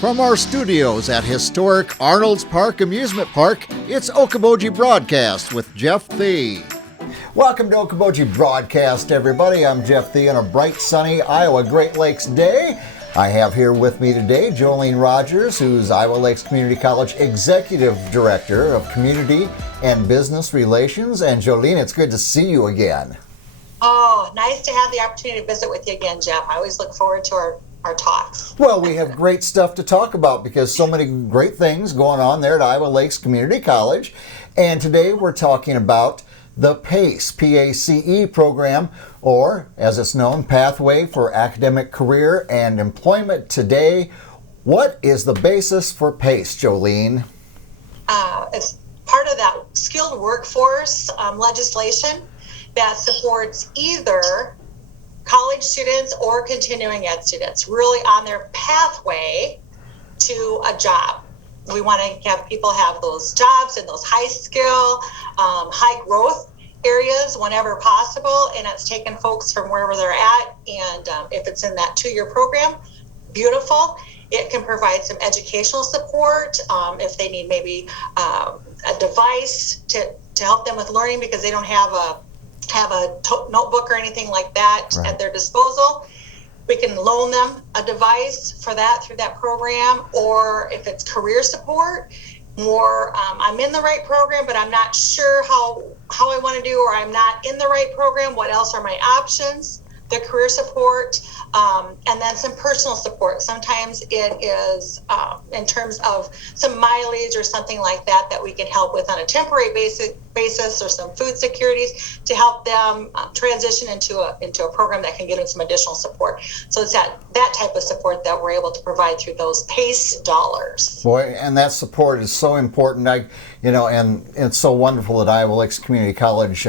From our studios at historic Arnold's Park Amusement Park, it's Okoboji Broadcast with Jeff Thee. Welcome to Okoboji Broadcast, everybody. I'm Jeff Thee on a bright, sunny Iowa Great Lakes day. I have here with me today Joleen Rogers, who's Iowa Lakes Community College Executive Director of Community and Business Relations. And Joleen, it's good to see you again. Oh, nice to have the opportunity to visit with you again, Jeff. I always look forward to our talks. Well, we have great stuff to talk about because so many great things going on there at Iowa Lakes Community College. And today we're talking about the PACE, P-A-C-E program, or as it's known, Pathway for Academic Career and Employment Today. What is the basis for PACE, Joleen? It's part of that skilled workforce legislation that supports either college students or continuing ed students really on their pathway to a job. We want to have people have those jobs in those high skill, high growth areas whenever possible, and it's taking folks from wherever they're at, and if it's in that 2-year program, beautiful. It can provide some educational support if they need maybe a device to help them with learning because they don't have a notebook or anything like that at their disposal. We can loan them a device for that through that program, or if it's career support, or I'm in the right program, but I'm not sure how I want to do, or I'm not in the right program, what else are my options? The career support, and then some personal support. Sometimes it is in terms of some mileage or something like that we can help with on a temporary basis, or some food securities to help them transition into a program that can give them some additional support. So it's that type of support that we're able to provide through those PACE dollars. Boy, and that support is so important. And it's so wonderful that Iowa Lakes Community College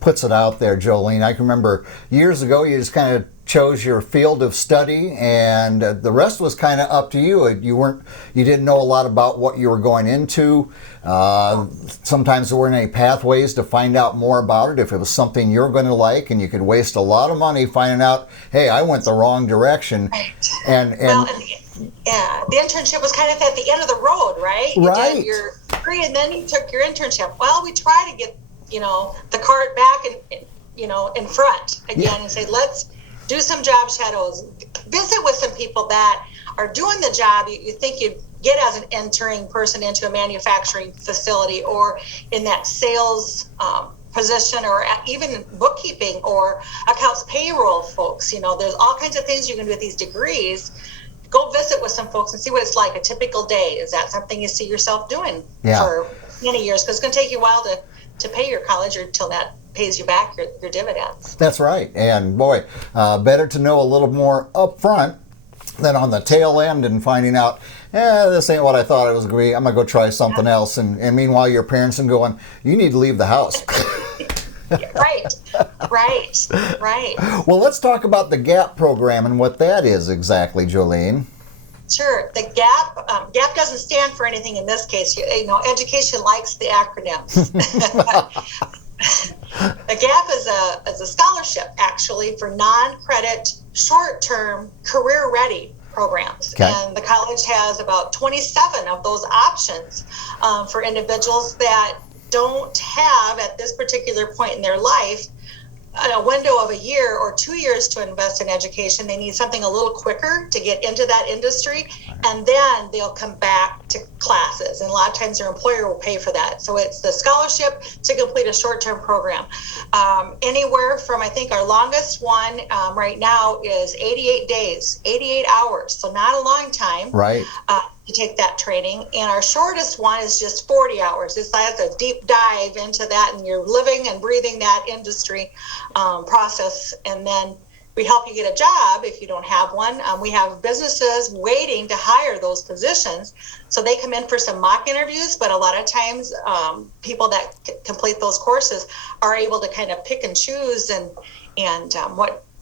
puts it out there, Joleen. I can remember years ago you just kind of chose your field of study, and the rest was kind of up to you. You didn't know a lot about what you were going into. Sometimes there weren't any pathways to find out more about it if it was something you're going to like, and you could waste a lot of money finding out, hey, I went the wrong direction. Right. And the internship was kind of at the end of the road, right? Right. You did your degree and then you took your internship. Well, we try to get the cart back and in front again and say, let's do some job shadows, visit with some people that are doing the job you think you'd get as an entering person into a manufacturing facility, or in that sales position, or even bookkeeping or accounts payroll folks. There's all kinds of things you can do with these degrees. Go visit with some folks and see what it's like a typical day. Is that something you see yourself doing for many years? Because it's going to take you a while to pay your college until that pays you back your dividends. That's right. And boy, better to know a little more up front than on the tail end and finding out, this ain't what I thought it was going to be. I'm going to go try something else. And meanwhile, your parents are going, you need to leave the house. Right. Well, let's talk about the GAP program and what that is exactly, Joleen. Sure. The GAP doesn't stand for anything in this case. Education likes the acronyms. The GAP is a scholarship, actually, for non-credit, short-term, career-ready programs. Okay. And the college has about 27 of those options for individuals that don't have, at this particular point in their life, a window of a year or 2 years to invest in education. They need something a little quicker to get into that industry, and then they'll come back to classes. And a lot of times their employer will pay for that. So it's the scholarship to complete a short-term program. Anywhere from, I think our longest one right now is 88 days, 88 hours. So not a long time. Right. To take that training. And our shortest one is just 40 hours. It's like a deep dive into that, and you're living and breathing that industry process. And then we help you get a job if you don't have one. We have businesses waiting to hire those positions. So they come in for some mock interviews, but a lot of times people that complete those courses are able to kind of pick and choose and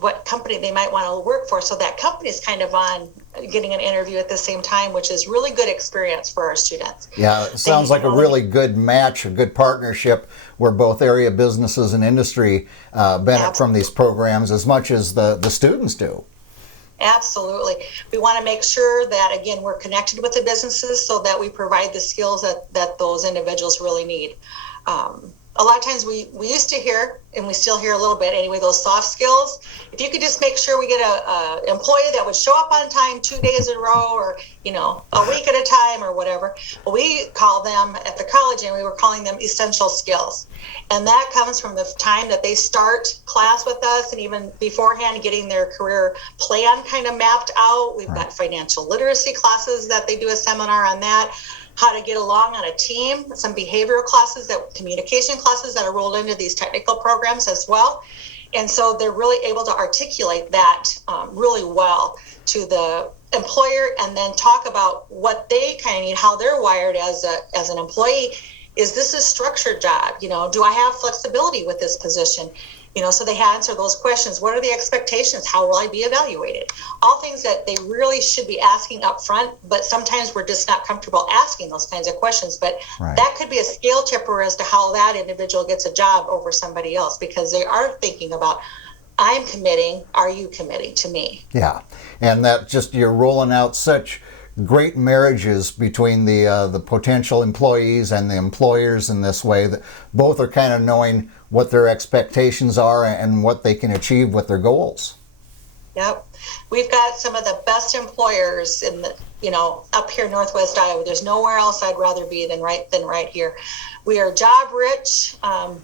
what company they might want to work for. So that company is kind of on getting an interview at the same time, which is really good experience for our students. Yeah, it sounds like a really good match, a good partnership where both area businesses and industry benefit from these programs as much as the students do. Absolutely. We want to make sure that, again, we're connected with the businesses so that we provide the skills that those individuals really need. A lot of times we used to hear, and we still hear a little bit anyway, those soft skills. If you could just make sure we get a employee that would show up on time 2 days in a row, or a week at a time or whatever. Well, we call them at the college, and we were calling them essential skills. And that comes from the time that they start class with us, and even beforehand getting their career plan kind of mapped out. We've got financial literacy classes that they do a seminar on that, how to get along on a team, some behavioral classes, communication classes that are rolled into these technical programs as well. And so they're really able to articulate that really well to the employer, and then talk about what they kind of need, how they're wired as an employee. Is this a structured job? Do I have flexibility with this position? So they answer those questions. What are the expectations? How will I be evaluated? All things that they really should be asking up front, but sometimes we're just not comfortable asking those kinds of questions. But that could be a scale tipper as to how that individual gets a job over somebody else, because they are thinking about, I'm committing, are you committing to me? Yeah, and that just, you're rolling out such great marriages between the potential employees and the employers in this way, that both are kind of knowing what their expectations are and what they can achieve with their goals. Yep. We've got some of the best employers in the, up here in Northwest Iowa. There's nowhere else I'd rather be than right here. We are job rich.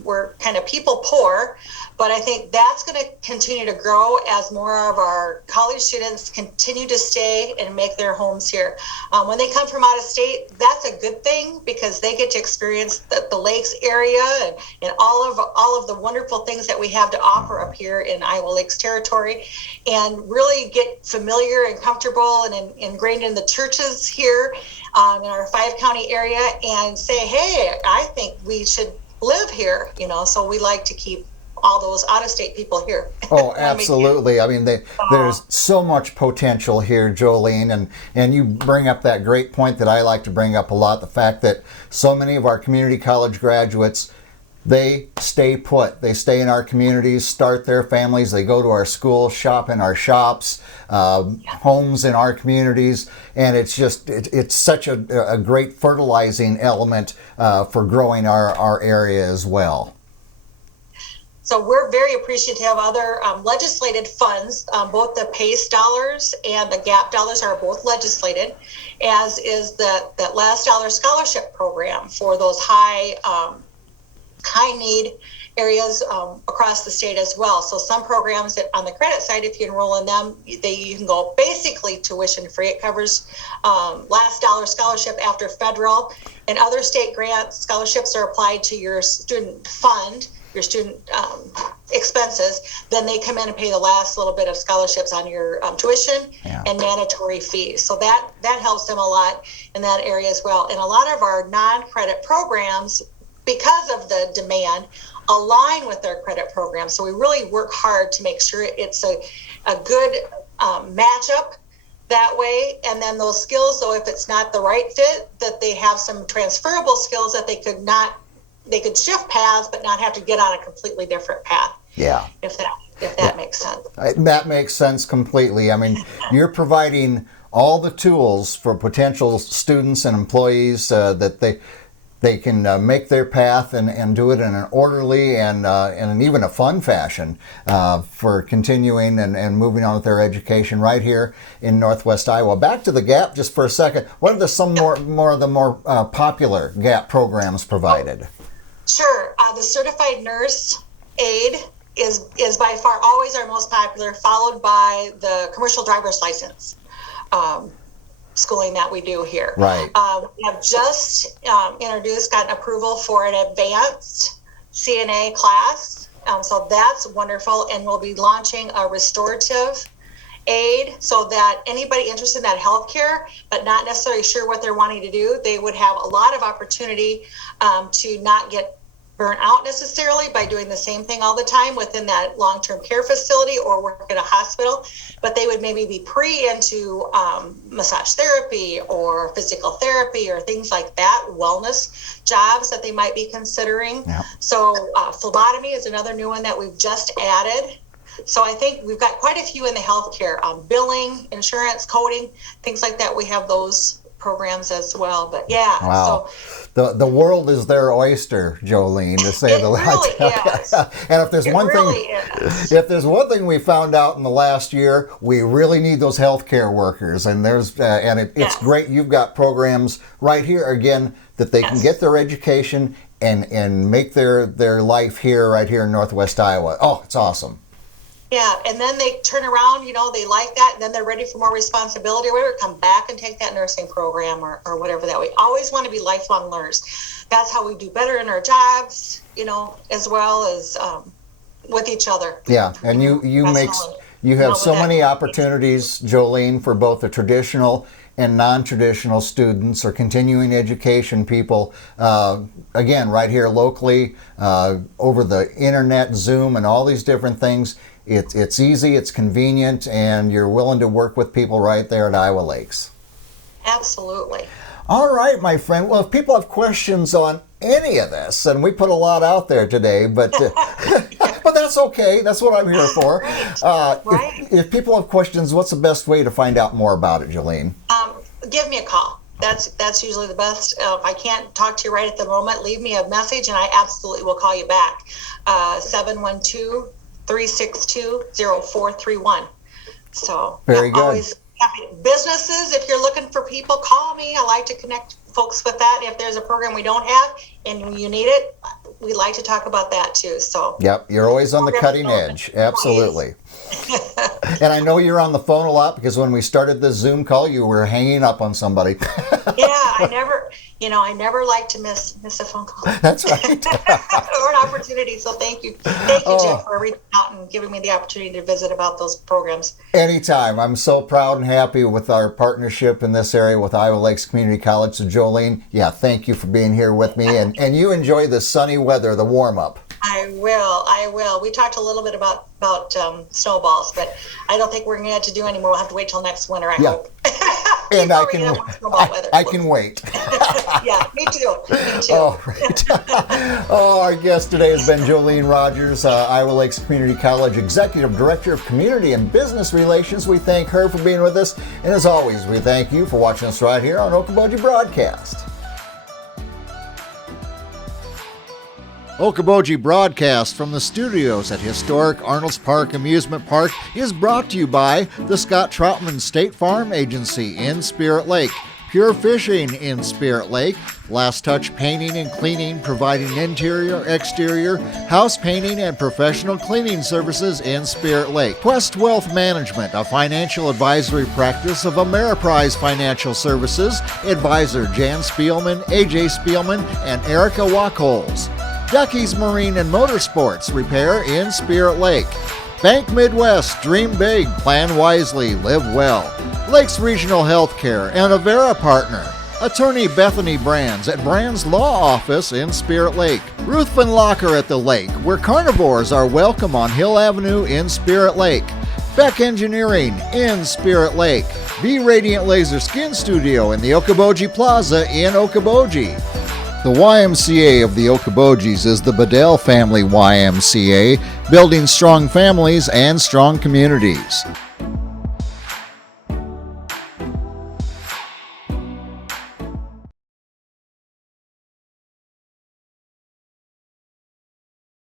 We're kind of people poor, but I think that's going to continue to grow as more of our college students continue to stay and make their homes here. When they come from out of state, that's a good thing, because they get to experience the lakes area and all of the wonderful things that we have to offer up here in Iowa Lakes territory, and really get familiar and comfortable and ingrained in the churches here in our 5-county area, and say, hey, I think we should live here. So we like to keep all those out-of-state people here. Oh, absolutely. I mean, there's so much potential here, Joleen, and you bring up that great point that I like to bring up a lot, the fact that so many of our community college graduates, they stay put. They stay in our communities, start their families, they go to our schools, shop in our shops, homes in our communities, and it's such a great fertilizing element for growing our area as well. So we're very appreciative of other legislated funds. Both the PACE dollars and the GAP dollars are both legislated, as is that last dollar scholarship program for those high need areas across the state as well. So some programs that on the credit side, if you enroll in them, you can go basically tuition free. It covers last dollar scholarship after federal, and other state grants. Scholarships are applied to your student fund, your student expenses. Then they come in and pay the last little bit of scholarships on your tuition and mandatory fees. So that helps them a lot in that area as well. And a lot of our non-credit programs, because of the demand, align with their credit program. So we really work hard to make sure it's a good matchup that way. And then those skills, though, if it's not the right fit, that they have some transferable skills that they could shift paths but not have to get on a completely different path. Yeah. If that makes sense. That makes sense completely. I mean, you're providing all the tools for potential students and employees that they can make their path and do it in an orderly and even a fun fashion for continuing and moving on with their education right here in Northwest Iowa. Back to the GAP just for a second. What are some more of the more popular GAP programs provided? Sure. The certified nurse aide is by far always our most popular, followed by the commercial driver's license schooling that we do here. Right. We have just gotten approval for an advanced CNA class. So that's wonderful. And we'll be launching a restorative aid so that anybody interested in that healthcare, but not necessarily sure what they're wanting to do, they would have a lot of opportunity to not get burnt out necessarily by doing the same thing all the time within that long-term care facility or work at a hospital, but they would maybe be into massage therapy or physical therapy or things like that, wellness jobs that they might be considering. Yep. So phlebotomy is another new one that we've just added. So I think we've got quite a few in the healthcare, billing, insurance, coding, things like that. We have those programs as well. But yeah, wow. The world is their oyster, Joleen, to say the least. Really is. And if there's if there's one thing we found out in the last year, we really need those healthcare workers. And it's great you've got programs right here again that they can get their education and make their life here right here in Northwest Iowa. Oh, it's awesome. Yeah, and then they turn around, they like that, and then they're ready for more responsibility or whatever, come back and take that nursing program or whatever that. We always want to be lifelong learners. That's how we do better in our jobs, as well as with each other. Yeah, and you have so many opportunities, Joleen, for both the traditional and non-traditional students or continuing education people, again, right here locally, over the internet, Zoom, and all these different things. It's easy, it's convenient, and you're willing to work with people right there at Iowa Lakes. Absolutely. All right, my friend. Well, if people have questions on any of this, and we put a lot out there today, but but that's okay. That's what I'm here for. Right. If people have questions, what's the best way to find out more about it, Joleen? Give me a call. That's usually the best. If I can't talk to you right at the moment, leave me a message, and I absolutely will call you back. 712-362-0431. So very good. Always happy. Businesses, if you're looking for people, call me. I like to connect folks with that. If there's a program we don't have and you need it, we like to talk about that too. So yep, you're always on the cutting edge. Absolutely. And I know you're on the phone a lot because when we started this Zoom call, you were hanging up on somebody. Yeah, I never like to miss a phone call. That's right. Or an opportunity. So thank you, Jeff, for reaching out and giving me the opportunity to visit about those programs. Anytime. I'm so proud and happy with our partnership in this area with Iowa Lakes Community College. So Joleen, thank you for being here with me, and you enjoy the sunny weather, the warm up. I will. We talked a little bit about snowballs, but I don't think we're going to get to do anymore. We'll have to wait till next winter, I hope. And I can wait. Yeah, me too. All right. Our guest today has been Joleen Rogers, Iowa Lakes Community College Executive Director of Community and Business Relations. We thank her for being with us. And as always, we thank you for watching us right here on Okoboji Broadcast. Okoboji Broadcast from the studios at historic Arnold's Park Amusement Park is brought to you by the Scott Troutman State Farm Agency in Spirit Lake, Pure Fishing in Spirit Lake, Last Touch Painting and Cleaning providing interior, exterior, house painting and professional cleaning services in Spirit Lake, Quest Wealth Management, a financial advisory practice of Ameriprise Financial Services, advisor Jan Spielman, AJ Spielman, and Erica Wachholz. Ducky's Marine and Motorsports Repair in Spirit Lake. Bank Midwest, dream big, plan wisely, live well. Lakes Regional Healthcare and Avera Partner. Attorney Bethany Brands at Brands Law Office in Spirit Lake. Ruthven Locker at the Lake, where carnivores are welcome on Hill Avenue in Spirit Lake. Beck Engineering in Spirit Lake. Be Radiant Laser Skin Studio in the Okoboji Plaza in Okoboji. The YMCA of the Okobojis is the Bedell Family YMCA, building strong families and strong communities.